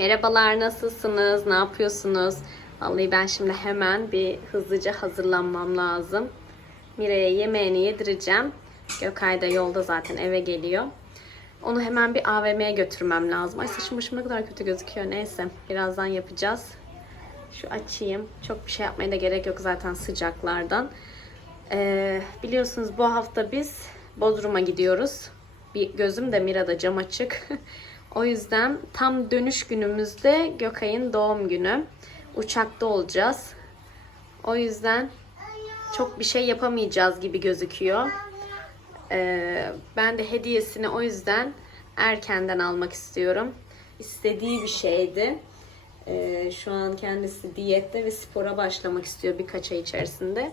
Merhabalar, nasılsınız? Ne yapıyorsunuz? Vallahi ben şimdi hemen bir hızlıca hazırlanmam lazım. Mira'ya yemeğini yedireceğim. Gökay da yolda zaten eve geliyor. Onu hemen bir AVM'ye götürmem lazım. Ay saçım başım ne kadar kötü gözüküyor. Neyse birazdan yapacağız. Şu açayım. Çok bir şey yapmaya da gerek yok zaten sıcaklardan. Ee, biliyorsunuz bu hafta biz Bodrum'a gidiyoruz. Bir gözüm de Mira'da cam açık. o yüzden tam dönüş günümüzde Gökay'ın doğum günü. Uçakta olacağız. O yüzden çok bir şey yapamayacağız gibi gözüküyor. Ee, ben de hediyesini o yüzden erkenden almak istiyorum. İstediği bir şeydi. Ee, şu an kendisi diyette ve spora başlamak istiyor birkaç ay içerisinde.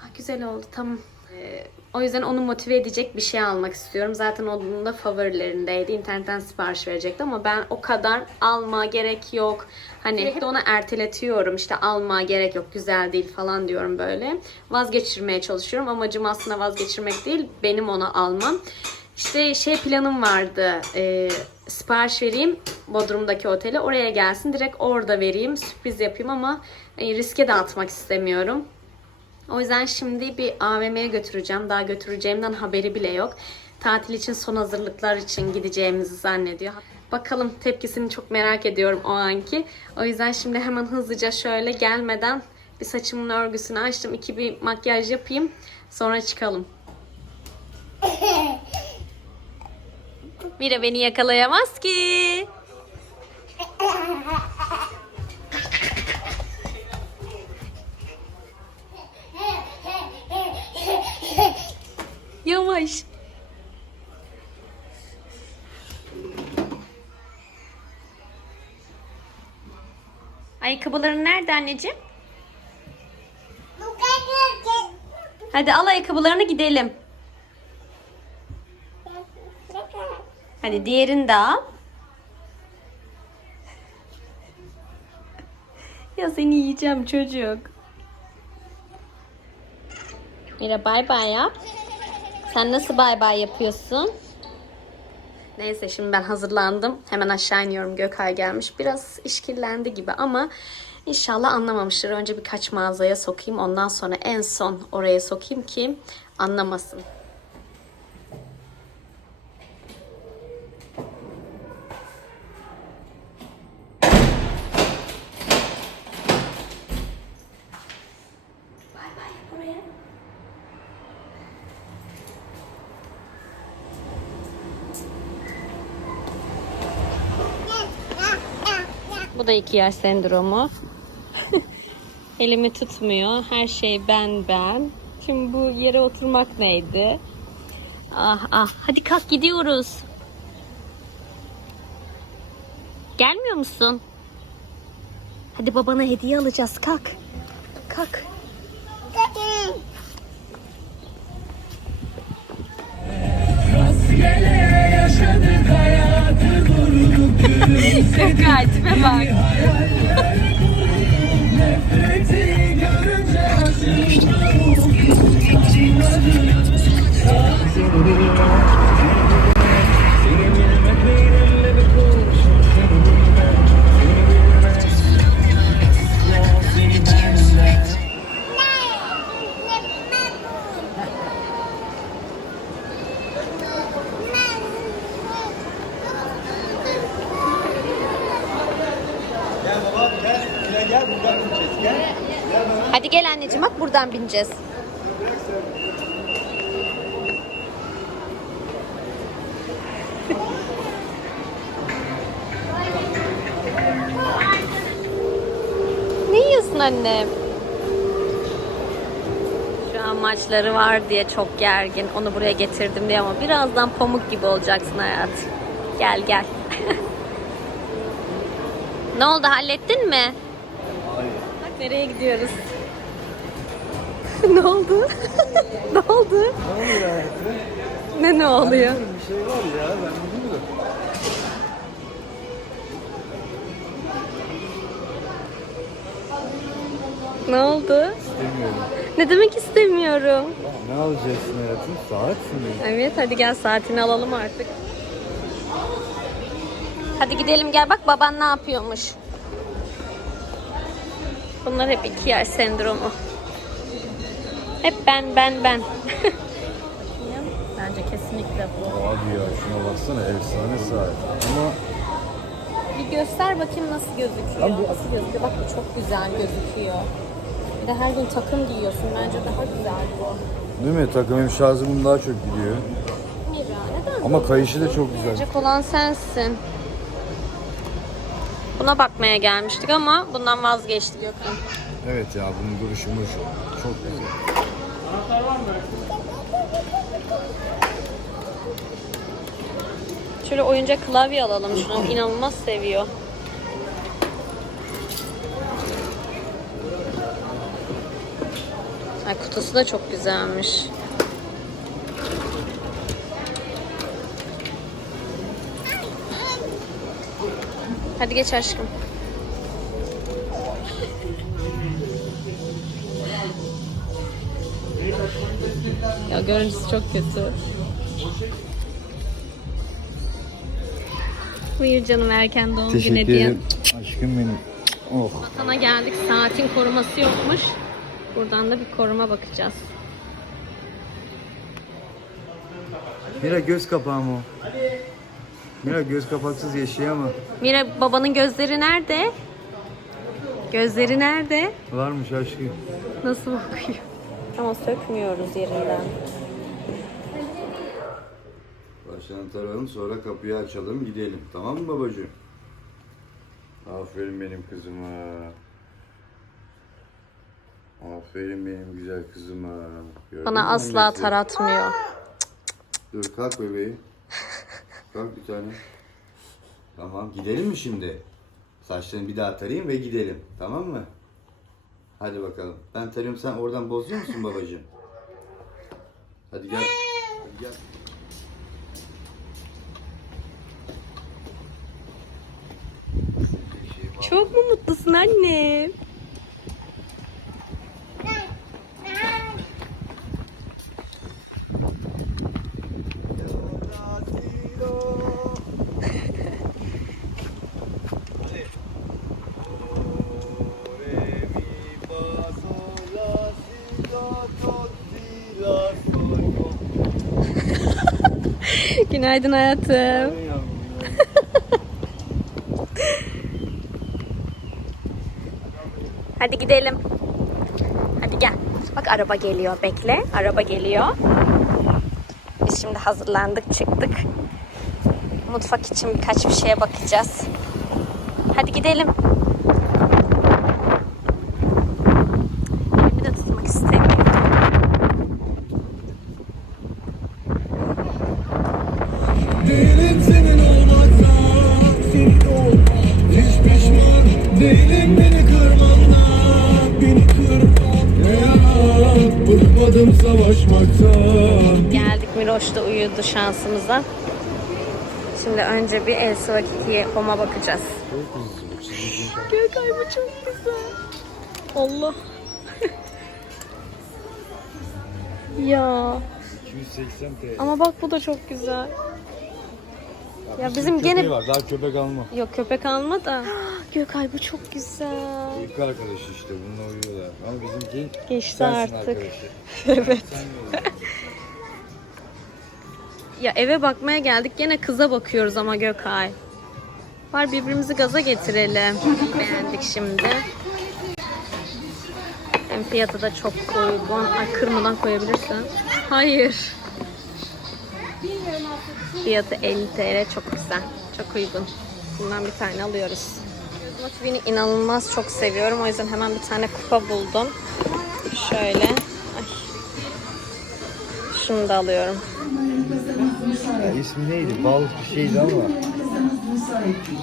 Ha, güzel oldu tamam. Ee, o yüzden onu motive edecek bir şey almak istiyorum. Zaten onun da favorilerindeydi. İnternetten sipariş verecekti ama ben o kadar alma gerek yok. Hani hep de ona erteletiyorum. İşte alma gerek yok güzel değil falan diyorum böyle. Vazgeçirmeye çalışıyorum. Amacım aslında vazgeçirmek değil. Benim onu almam. İşte şey planım vardı. E, sipariş vereyim Bodrum'daki otele. Oraya gelsin. Direkt orada vereyim. Sürpriz yapayım ama e, riske de atmak istemiyorum. O yüzden şimdi bir AVM'ye götüreceğim. Daha götüreceğimden haberi bile yok. Tatil için son hazırlıklar için gideceğimizi zannediyor. Bakalım tepkisini çok merak ediyorum o anki. O yüzden şimdi hemen hızlıca şöyle gelmeden bir saçımın örgüsünü açtım. İki bir makyaj yapayım. Sonra çıkalım. Mira beni yakalayamaz ki. Ayakkabıların nerede anneciğim? Hadi al ayakkabılarını gidelim. Hadi diğerini de al. Ya seni yiyeceğim çocuk. Mira bay bay yap. Sen nasıl bay bay yapıyorsun? Neyse şimdi ben hazırlandım. Hemen aşağı iniyorum. Gökay gelmiş. Biraz işkillendi gibi ama inşallah anlamamıştır. Önce birkaç mağazaya sokayım. Ondan sonra en son oraya sokayım ki anlamasın. Bay bay yap oraya. Bu da iki yaş sendromu. Elimi tutmuyor. Her şey ben ben. Şimdi bu yere oturmak neydi? Ah ah. Hadi kalk gidiyoruz. Gelmiyor musun? Hadi babana hediye alacağız. Kalk. Kalk. like, bineceğiz. ne yiyorsun annem? Şu an maçları var diye çok gergin. Onu buraya getirdim diye ama birazdan pamuk gibi olacaksın hayat. Gel gel. ne oldu hallettin mi? Bak nereye gidiyoruz? ne oldu? ne oldu? Ne oluyor hayatım? Ne ne oluyor? Bir şey var ya ben bilmiyorum. Ne oldu? İstemiyorum. Ne demek istemiyorum? Ne alacaksın hayatım? Saat mi? Evet hadi gel saatini alalım artık. Hadi gidelim gel bak baban ne yapıyormuş. Bunlar hep iki yer sendromu. Hep ben ben ben. Bence kesinlikle bu. Abi ya şuna baksana efsane sahip. Ama Bir göster bakayım nasıl gözüküyor. Nasıl gözüküyor? Bak bu çok güzel gözüküyor. Bir de her gün takım giyiyorsun. Bence daha güzel bu. değil mi? Takım hem şarjı bunun daha çok gidiyor. Mira neden? Ama kayışı da çok güzel. Gelecek olan sensin. Buna bakmaya gelmiştik ama bundan vazgeçtik Gökhan. Evet ya bunun duruşu muruşu. Çok güzel. Şöyle oyuncak klavye alalım şunu. İnanılmaz seviyor. Ay kutusu da çok güzelmiş. Hadi geç aşkım. Ya görüntüsü çok kötü. Buyur canım erken doğum günü Teşekkür hediyen. ederim. Aşkım benim. Oh. Sana geldik. Saatin koruması yokmuş. Buradan da bir koruma bakacağız. Mira göz kapağı mı o? Mira göz kapaksız yaşayamam. Mira babanın gözleri nerede? Gözleri nerede? Varmış aşkım. Nasıl bakıyor? Ama sökmüyoruz yerinden. Baştan tarayalım sonra kapıyı açalım gidelim. Tamam mı babacığım? Aferin benim kızıma. Aferin benim güzel kızıma. Gördün mü Bana asla annesi? taratmıyor. Dur kalk bebeğim. kalk bir tane. Tamam gidelim mi şimdi? Saçlarını bir daha tarayayım ve gidelim. Tamam mı? Hadi bakalım. Ben tarıyorum sen oradan bozuyor musun babacığım? Hadi gel. Hadi gel. Çok mu mutlusun anne? Günaydın hayatım. Hadi gidelim. Hadi gel. Bak araba geliyor. Bekle. Araba geliyor. Biz şimdi hazırlandık, çıktık. Mutfak için birkaç bir şeye bakacağız. Hadi gidelim. Da uyudu şansımıza. Şimdi önce bir El Svakiki'ye Hom'a bakacağız. Gökay bu çok güzel. Allah. ya 280 TL. ama bak bu da çok güzel. Ya bizim gene var daha köpek alma. yok köpek alma da. Gökay bu çok güzel. İlk arkadaşı işte bununla uyuyorlar. Ama bizimki Geçti sensin artık. arkadaşı. Evet. Ya eve bakmaya geldik gene kıza bakıyoruz ama Gökay. Var birbirimizi gaza getirelim. Beğendik şimdi. Hem fiyatı da çok uygun. Ay kırmadan koyabilirsin. Hayır. Fiyatı 50 TL çok güzel. Çok uygun. Bundan bir tane alıyoruz. Motivini inanılmaz çok seviyorum. O yüzden hemen bir tane kupa buldum. Şöyle. Ay. Şunu da alıyorum. Ya ismi neydi? Bal bir şeydi ama.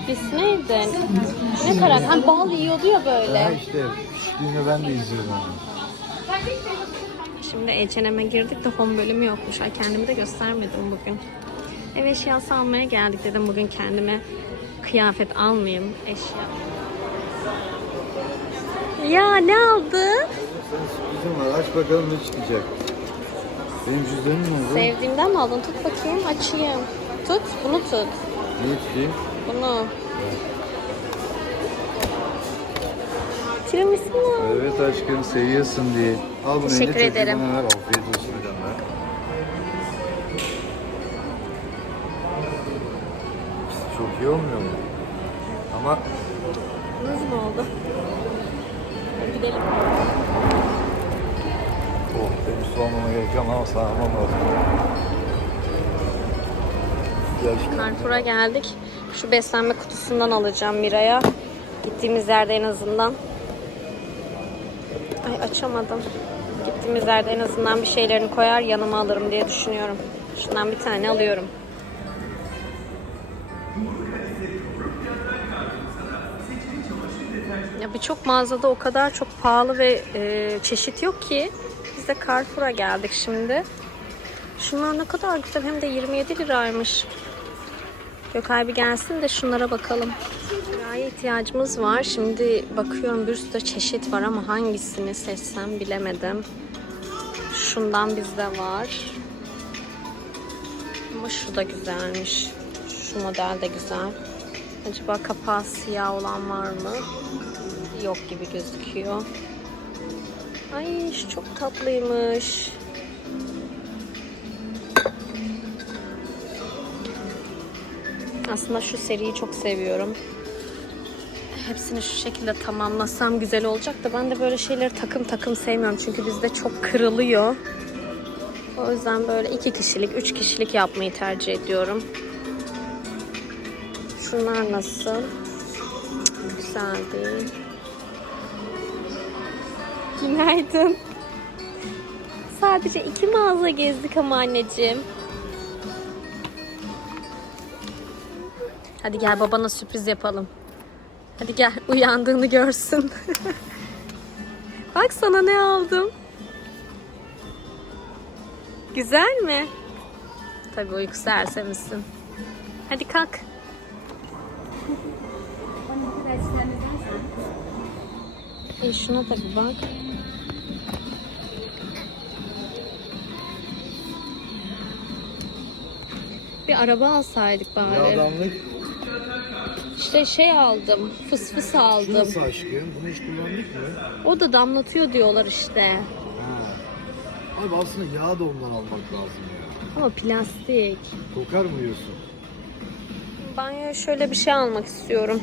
İsmi neydi? Ne karakter? Hani bal yiyordu ya Ha böyle. işte küçüklüğümde ben de izliyordum onu. Şimdi H&M'e girdik de home bölümü yokmuş. Ay kendimi de göstermedim bugün. Ev eşyası almaya geldik dedim bugün kendime kıyafet almayayım eşya. Ya ne? Senin sürprizim var. Aç bakalım ne çıkacak. Benim cüzdanım ne oldu? Sevdiğimden mi aldın? Tut bakayım açayım. Tut bunu tut. Niye tutayım? Bunu. Tiramisu mu? Evet aşkım seviyorsun diye. Al bunu Teşekkür eline, ederim. bana ver. Afiyet olsun. Çok iyi olmuyor mu? Ama Nasıl mı oldu? Hadi gidelim. Oh, benim su almama gerek ama sana almam lazım. Carrefour'a geldik. Şu beslenme kutusundan alacağım Mira'ya. Gittiğimiz yerde en azından. Ay açamadım. Gittiğimiz yerde en azından bir şeylerini koyar yanıma alırım diye düşünüyorum. Şundan bir tane alıyorum. Ya birçok mağazada o kadar çok pahalı ve e, çeşit yok ki. De Carrefour'a geldik şimdi. Şunlar ne kadar güzel hem de 27 liraymış. Gökay bir gelsin de şunlara bakalım. Kiraya ihtiyacımız var. Şimdi bakıyorum bir sürü çeşit var ama hangisini seçsem bilemedim. Şundan bizde var. Ama şu da güzelmiş. Şu model de güzel. Acaba kapağı siyah olan var mı? Yok gibi gözüküyor. Ay çok tatlıymış. Aslında şu seriyi çok seviyorum. Hepsini şu şekilde tamamlasam güzel olacak da ben de böyle şeyleri takım takım sevmiyorum. Çünkü bizde çok kırılıyor. O yüzden böyle iki kişilik, üç kişilik yapmayı tercih ediyorum. Şunlar nasıl? Güzel değil. Günaydın. Sadece iki mağaza gezdik ama anneciğim. Hadi gel babana sürpriz yapalım. Hadi gel uyandığını görsün. Bak sana ne aldım. Güzel mi? Tabii uyku sersemisin. Hadi kalk. E şuna da bir bak. Bir araba alsaydık bari. Adamlık İşte şey aldım. Fıs fıs aldım. nasıl aşkım? Bunu hiç kullandık mı? O da damlatıyor diyorlar işte. Ha. Abi aslında yağ da ondan almak lazım ya. Ama plastik. Kokar mı diyorsun? Banyoya şöyle bir şey almak istiyorum.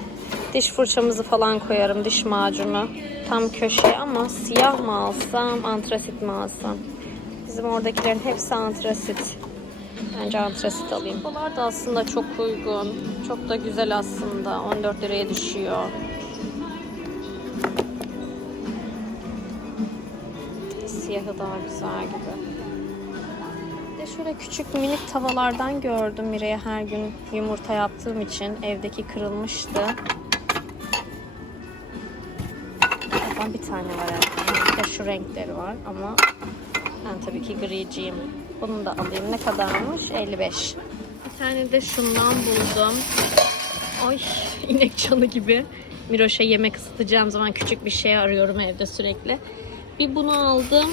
Diş fırçamızı falan koyarım, diş macunu. Tam köşeye ama siyah mı alsam, antrasit mi alsam? Bizim oradakilerin hepsi antrasit. Bence antrasit alayım. Bunlar da aslında çok uygun. Çok da güzel aslında. 14 liraya düşüyor. Siyahı daha güzel gibi. Bir de şöyle küçük minik tavalardan gördüm Mire'ye her gün yumurta yaptığım için. Evdeki kırılmıştı. Tane var herhalde. Şu renkleri var ama ben tabii ki griciyim. Bunu da alayım. Ne kadarmış? 55. Bir tane de şundan buldum. Ay inek çanı gibi. Miroş'a yemek ısıtacağım zaman küçük bir şey arıyorum evde sürekli. Bir bunu aldım.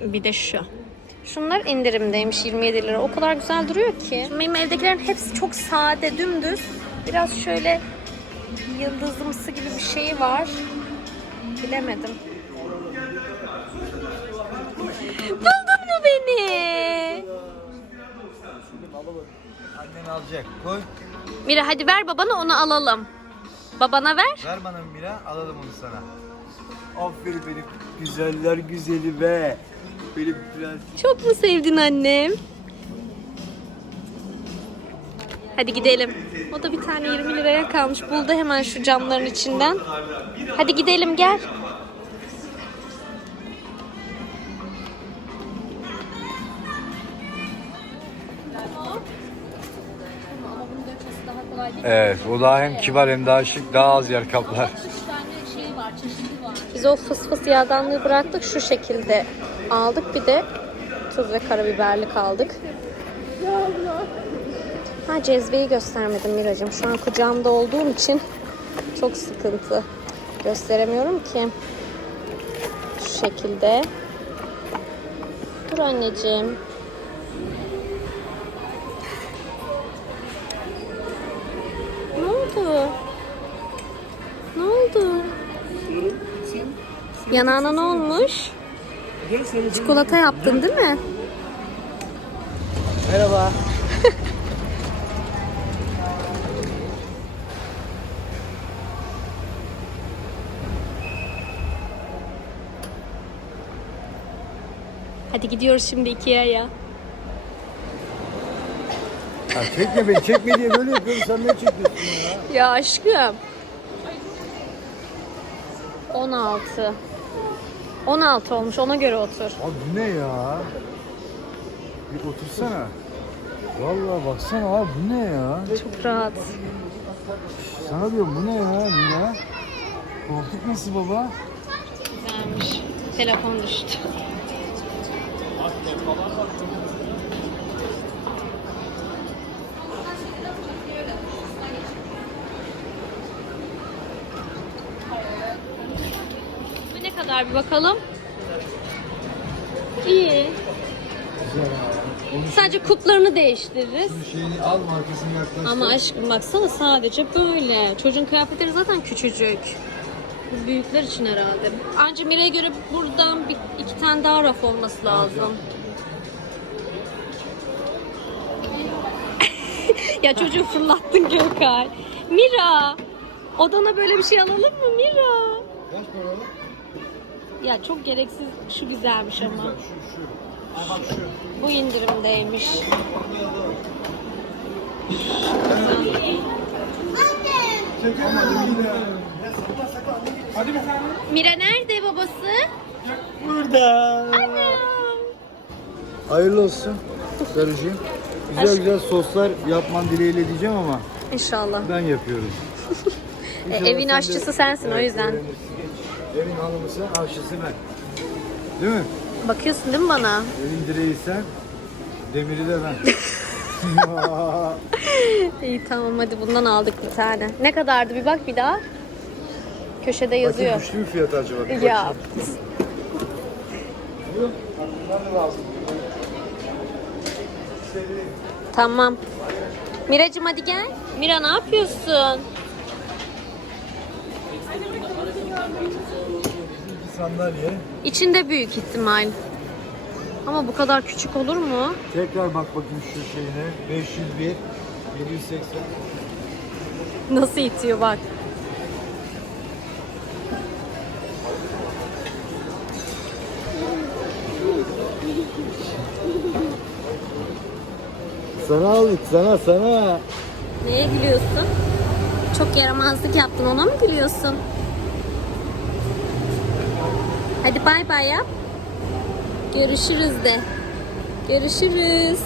Bir de şu. Şunlar indirimdeymiş 27 lira. O kadar güzel duruyor ki. Benim evdekilerin hepsi çok sade, dümdüz. Biraz şöyle yıldızımsı gibi bir şey var. Bilemedim. Buldun mu beni? Annen alacak. Koy. Mira hadi ver babana onu alalım. Babana ver. Ver bana Mira alalım onu sana. Aferin benim güzeller güzeli be. Benim prens. Çok mu sevdin annem? Hadi gidelim. O da bir tane 20 liraya kalmış. Buldu hemen şu camların içinden. Hadi gidelim gel. Evet, o daha hem kibar hem daha şık, daha az yer kaplar. Biz o fıs fıs yağdanlığı bıraktık. Şu şekilde aldık. Bir de tuz ve karabiberlik aldık. Ha cezveyi göstermedim Miracığım. Şu an kucağımda olduğum için çok sıkıntı. Gösteremiyorum ki. Şu şekilde. Dur anneciğim. oldu? Ne oldu? Yanağına ne olmuş? Çikolata yaptın değil mi? Merhaba. Hadi gidiyoruz şimdi Ikea'ya. Ya çekme beni çekme diye böyle yapıyorum sen ne çekiyorsun ya? Ya aşkım. 16. 16 olmuş ona göre otur. Abi bu ne ya? Bir otursana. Vallahi baksana abi bu ne ya? Çok rahat. Sana diyorum bu ne ya Mila? Koltuk nasıl baba? Güzelmiş. Telefon düştü. Bu ne kadar bir bakalım. İyi. Sadece kuplarını değiştiririz. Şeyini al markasını yaklaş. Ama aşkım baksana sadece böyle. Çocuğun kıyafetleri zaten küçücük. Bu büyükler için herhalde. Anca Mira'ya göre buradan bir, iki tane daha raf olması lazım. ya çocuğu fırlattın Gökay. Mira! Odana böyle bir şey alalım mı Mira? Kaç para o? Ya çok gereksiz. Şu güzelmiş ama. Şu şu. Bak şu. Bu indirimdeymiş. Mira nerede babası? Burada. Hayırlı olsun. Karıcığım. Güzel Aşk- güzel soslar yapman dileğiyle diyeceğim ama İnşallah. ben yapıyorum. E, İnşallah evin sen de- aşçısı sensin o Evet, yüzden. öğrenirsin. Geç. Evin hanımısı, aşçısı ben. Değil mi? Bakıyorsun değil mi bana? Evin direği sen, demiri de ben. İyi tamam hadi bundan aldık bir tane. Ne kadardı bir bak bir daha. Köşede yazıyor. Bakın düştü mü fiyatı acaba? Bir Ya tamam. Miracım hadi gel. Mira ne yapıyorsun? Sandalye. İçinde büyük ihtimal. Ama bu kadar küçük olur mu? Tekrar bak bakayım şu şeyine. 501, 780. Nasıl itiyor bak. Sana aldık, sana, sana. Neye gülüyorsun? Çok yaramazlık yaptın ona mı gülüyorsun? Hadi bay bay yap. Görüşürüz de. Görüşürüz.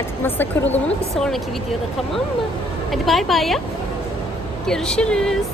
Artık masa kurulumunu bir sonraki videoda tamam mı? Hadi bay bay yap. Görüşürüz.